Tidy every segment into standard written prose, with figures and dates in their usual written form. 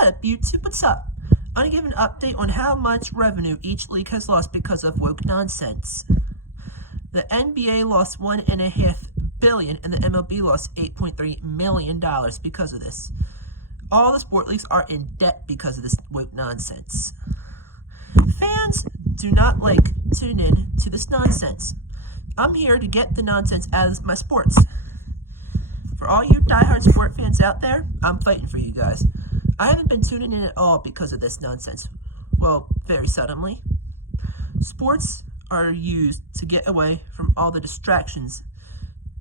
What up, YouTube? What's up? I'm gonna give an update on how much revenue each league has lost because of woke nonsense. The NBA lost $1.5 billion and the MLB lost $8.3 million because of this. All the sport leagues are in debt because of this woke nonsense. Fans do not like tuning in to this nonsense. I'm here to get the nonsense out of my sports. For all you diehard sport fans out there, I'm fighting for you guys. I haven't been tuning in at all because of this nonsense. Well, very suddenly. Sports are used to get away from all the distractions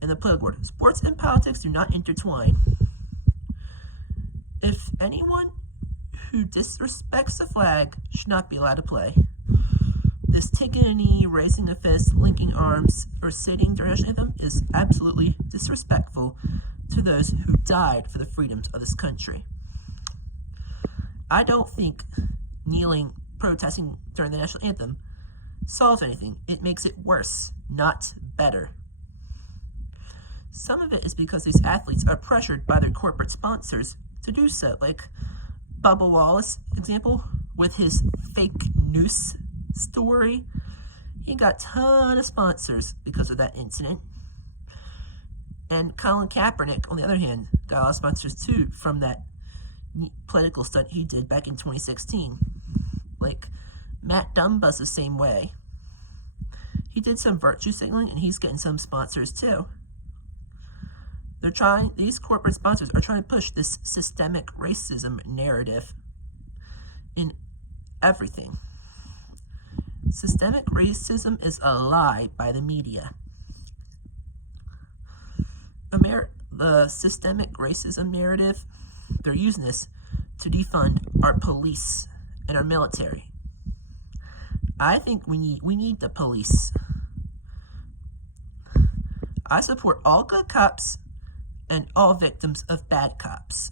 in the political world. Sports and politics do not intertwine. If anyone who disrespects the flag should not be allowed to play. This taking a knee, raising a fist, linking arms, or sitting during the anthem is absolutely disrespectful to those who died for the freedoms of this country. I don't think kneeling, protesting during the national anthem solves anything. It makes it worse, not better. Some of it is because these athletes are pressured by their corporate sponsors to do so, like Bubba Wallace, example, with his fake noose story. He got a ton of sponsors because of that incident. And Colin Kaepernick, on the other hand, got a lot of sponsors too from that political stunt he did back in 2016. Like, Matt Dumba's the same way. He did some virtue signaling and he's getting some sponsors too. These corporate sponsors are trying to push this systemic racism narrative in everything. Systemic racism is a lie by the media. The systemic racism narrative, they're using this to defund our police and our military. I think we need the police. I support all good cops and all victims of bad cops.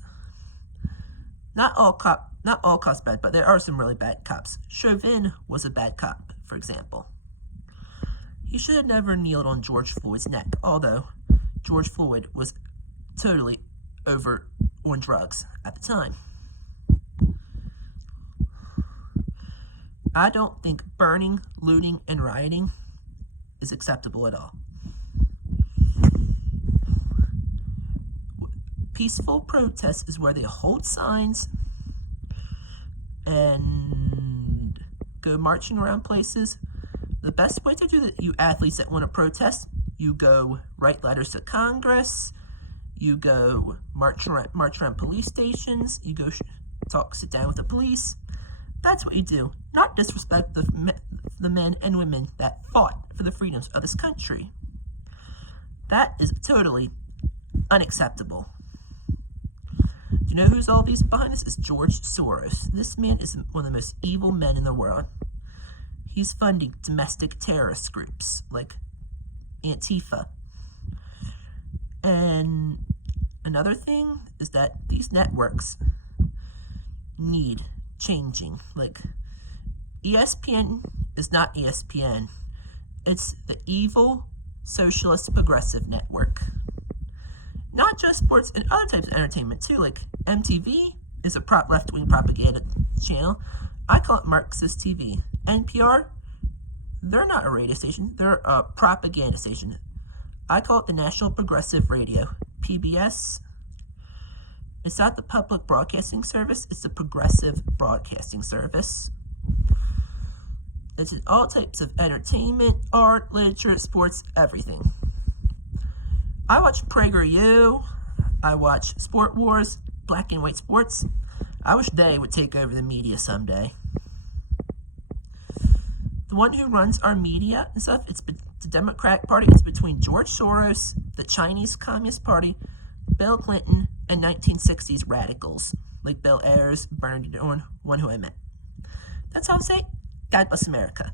Not all cops bad, but there are some really bad cops. Chauvin was a bad cop, for example. He should have never kneeled on George Floyd's neck, although George Floyd was totally on drugs at the time. I don't think burning, looting, and rioting is acceptable at all. Peaceful protest is where they hold signs and go marching around places. The best way to do that, you athletes that want to protest, you go write letters to Congress, you go march around police stations, you go sit down with the police. That's what you do, not disrespect the men and women that fought for the freedoms of this country. That is totally unacceptable. Do you know who's all these behind this? It's George Soros. This man is one of the most evil men in the world. He's funding domestic terrorist groups like Antifa. And another thing is that these networks need changing. Like, ESPN is not ESPN. It's the evil socialist progressive network. Not just sports and other types of entertainment too, like MTV is a left-wing propaganda channel. I call it Marxist TV. NPR, they're not a radio station, they're a propaganda station. I call it the National Progressive Radio. PBS, it's not the public broadcasting service, it's the progressive broadcasting service. It's in all types of entertainment, art, literature, sports, everything. I watch PragerU, I watch Sport Wars, Black and White Sports. I wish they would take over the media someday. The one who runs our media and stuff, it's the Democratic Party. It's between George Soros, the Chinese Communist Party, Bill Clinton, and 1960s radicals, like Bill Ayers, Bernard Dorn, one who I met. That's how I say, God bless America.